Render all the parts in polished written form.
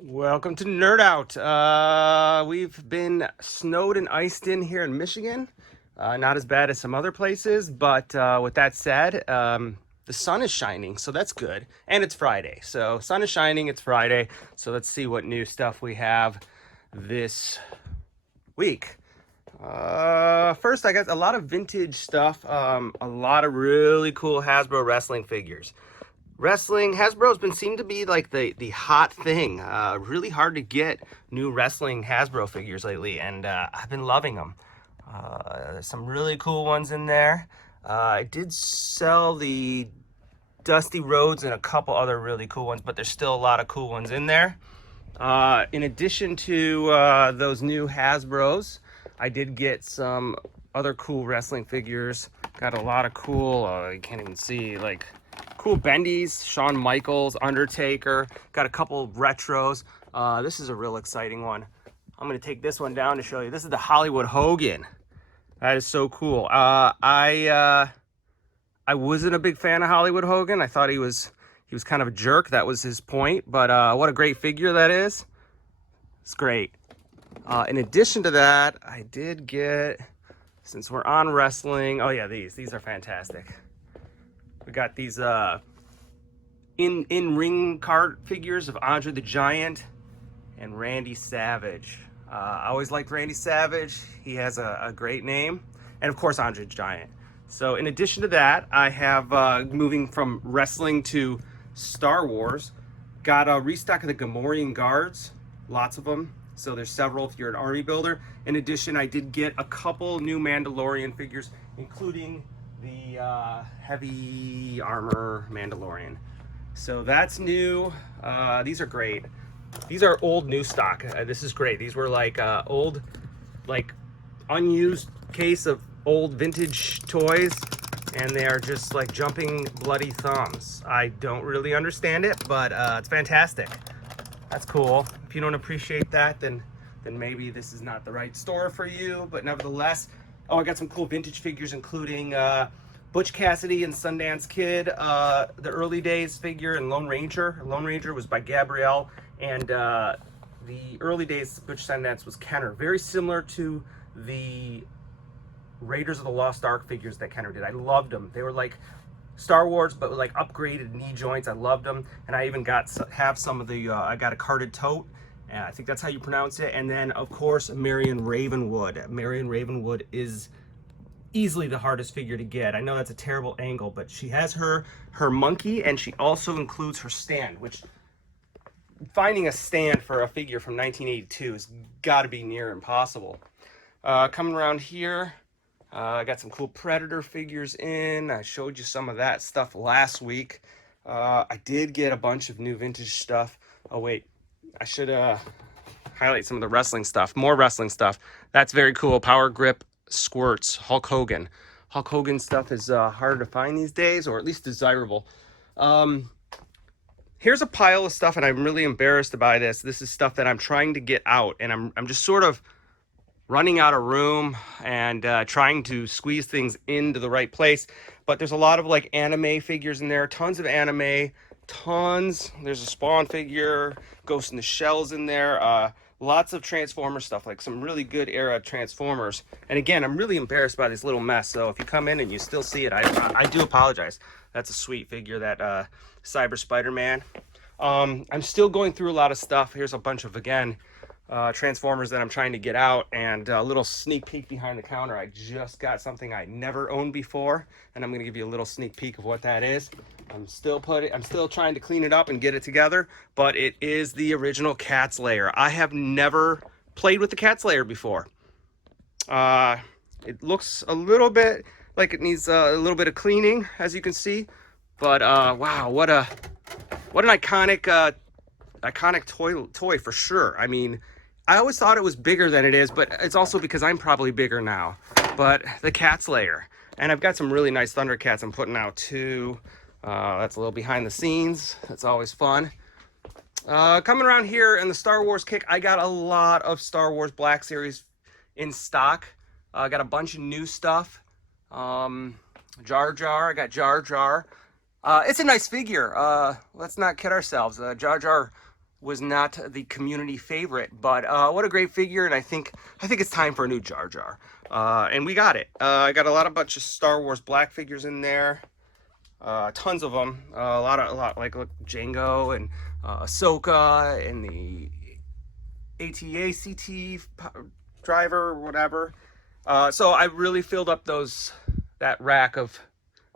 Welcome to Nerd Out. We've been snowed and iced in here in Michigan. Not as bad as some other places, but with that said, the sun is shining, so that's good. And it's Friday, so sun is shining, it's Friday. So let's see what new stuff we have this week. First, I got a lot of vintage stuff, a lot of really cool Hasbro wrestling figures. Hasbro's been seemed to be like the hot thing. Really hard to get new wrestling Hasbro figures lately, and I've been loving them. There's some really cool ones in there. I did sell the Dusty Rhodes and a couple other really cool ones, but there's still a lot of cool ones in there. In addition to those new Hasbros, I did get some other cool wrestling figures. Got a lot of cool, you can't even see, like cool bendies, Shawn Michaels, Undertaker. Got a couple retros. This is a real exciting one. I'm gonna take this one down to show you. This is the Hollywood Hogan. That is so cool. I wasn't a big fan of Hollywood Hogan. I thought he was kind of a jerk. That was his point. But what a great figure that is. It's great. In addition to that, I did get, since we're on wrestling, oh yeah, these are fantastic. We got these in-ring card figures of Andre the Giant and Randy Savage. I always liked Randy Savage. He has a great name. And of course, Andre the Giant. So in addition to that, I have, moving from wrestling to Star Wars, got a restock of the Gamorrean Guards. Lots of them. So there's several if you're an army builder. In addition, I did get a couple new Mandalorian figures, including the heavy armor Mandalorian. So that's new. These are great. These are old new stock. This is great. These were like old, like unused case of old vintage toys, and they are just like jumping bloody thumbs. I don't really understand it, but it's fantastic. That's cool. If you don't appreciate that, then maybe this is not the right store for you. But nevertheless, oh, I got some cool vintage figures, including Butch Cassidy and Sundance Kid, the early days figure, and Lone Ranger. Lone Ranger was by Gabrielle, and the early days Butch Sundance was Kenner. Very similar to the Raiders of the Lost Ark figures that Kenner did. I loved them. They were like Star Wars, but with like upgraded knee joints. I loved them, and I even have some of the. I got a carded tote. I think that's how you pronounce it. And then, of course, Marion Ravenwood. Marion Ravenwood is easily the hardest figure to get. I know that's a terrible angle, but she has her monkey, and she also includes her stand, which finding a stand for a figure from 1982 has got to be near impossible. Coming around here, I got some cool Predator figures in. I showed you some of that stuff last week. I did get a bunch of new vintage stuff. Oh, wait. I should highlight some of the wrestling stuff. More wrestling stuff. That's very cool. Power Grip Squirts. Hulk Hogan. Hulk Hogan stuff is harder to find these days, or at least desirable. Here's a pile of stuff, and I'm really embarrassed by this. This is stuff that I'm trying to get out, and I'm just sort of running out of room and trying to squeeze things into the right place. But there's a lot of like anime figures in there, tons of anime, tons. There's a Spawn figure, Ghost in the Shell's in there, lots of Transformer stuff, like some really good era Transformers. And again, I'm really embarrassed by this little mess, so if you come in and you still see it, I do apologize. That's a sweet figure, that Cyber Spider-Man. I'm still going through a lot of stuff. Here's a bunch of, again, Transformers that I'm trying to get out, and a little sneak peek behind the counter. I just got something I never owned before, and I'm going to give you a little sneak peek of what that is. I'm still trying to clean it up and get it together, but it is the original Cats Lair. I have never played with the Cats Lair before. It looks a little bit like it needs a little bit of cleaning, as you can see, but wow, what an iconic toy for sure. I mean, I always thought it was bigger than it is, but it's also because I'm probably bigger now. But the Cats Lair. And I've got some really nice ThunderCats I'm putting out too. That's a little behind the scenes. That's always fun. Coming around here in the Star Wars kick, I got a lot of Star Wars Black Series in stock. I got a bunch of new stuff. Jar Jar, I got Jar Jar. It's a nice figure. Let's not kid ourselves. Jar Jar was not the community favorite, but what a great figure, and I think it's time for a new Jar Jar. And we got it. I got a bunch of Star Wars black figures in there, tons of them. A lot like look, Jango and Ahsoka and the AT-ACT driver or whatever. So I really filled up that rack of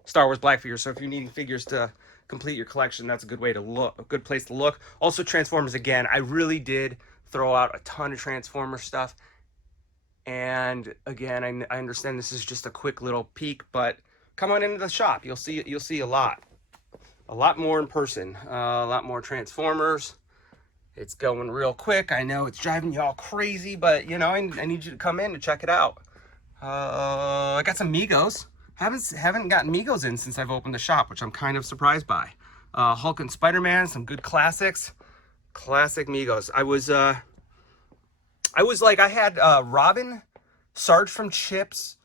Star Wars black figures. So if you're needing figures to complete your collection, that's a good way to look, a good place to look. Also Transformers again. I really did throw out a ton of Transformer stuff. And again, I understand this is just a quick little peek, but come on into the shop. You'll see a lot more in person. A lot more Transformers. It's going real quick. I know it's driving y'all crazy, but you know, I need you to come in and check it out. I got some Migos. Haven't gotten Migos in since I've opened the shop, which I'm kind of surprised by. Hulk and Spider-Man, some good classics. Classic Migos. I had Robin, Sarge from Chips,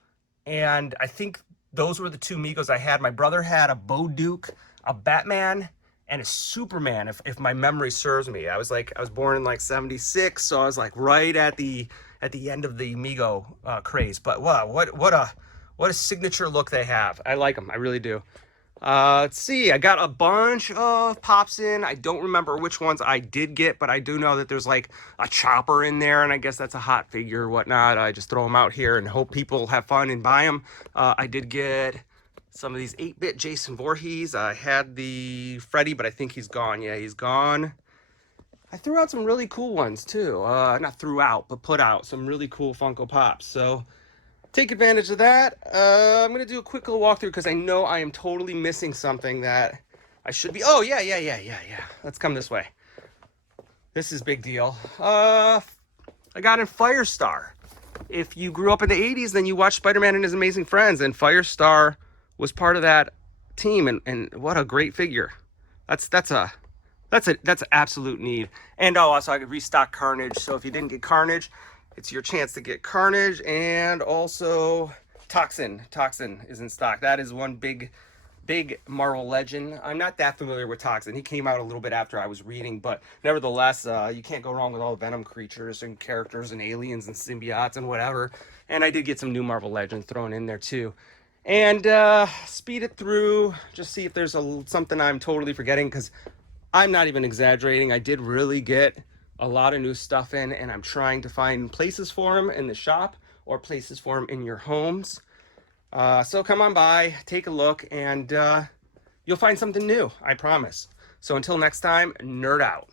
and I think those were the two Migos I had. My brother had a Bo Duke, a Batman, and a Superman, if my memory serves me. I was born in like 76, so I was like right at the end of the Migo craze. But wow, what a signature look they have. I like them, I really do. Let's see, I got a bunch of pops in. I don't remember which ones I did get, but I do know that there's like a Chopper in there, and I guess that's a hot figure or whatnot. I just throw them out here and hope people have fun and buy them. I did get some of these 8-bit Jason Voorhees. I had the Freddy, but I think he's gone. Yeah, he's gone. I threw out some really cool ones too. Not threw out, but put out some really cool Funko Pops. So take advantage of that. I'm going to do a quick little walkthrough because I know I am totally missing something that I should be. Oh, yeah. Let's come this way. This is big deal. I got in Firestar. If you grew up in the 80s, then you watched Spider-Man and His Amazing Friends, and Firestar was part of that team, and what a great figure. That's an absolute need. And also I could restock Carnage, so if you didn't get Carnage, it's your chance to get Carnage. And also Toxin is in stock. That is one big Marvel legend. I'm not that familiar with Toxin. He came out a little bit after I was reading, but nevertheless, you can't go wrong with all the Venom creatures and characters and aliens and symbiotes and whatever. And I did get some new Marvel legends thrown in there too. And speed it through, just see if there's something I'm totally forgetting, because I'm not even exaggerating. I did really get a lot of new stuff in, and I'm trying to find places for them in the shop or places for them in your homes. So come on by, take a look, and you'll find something new, I promise. So until next time, nerd out.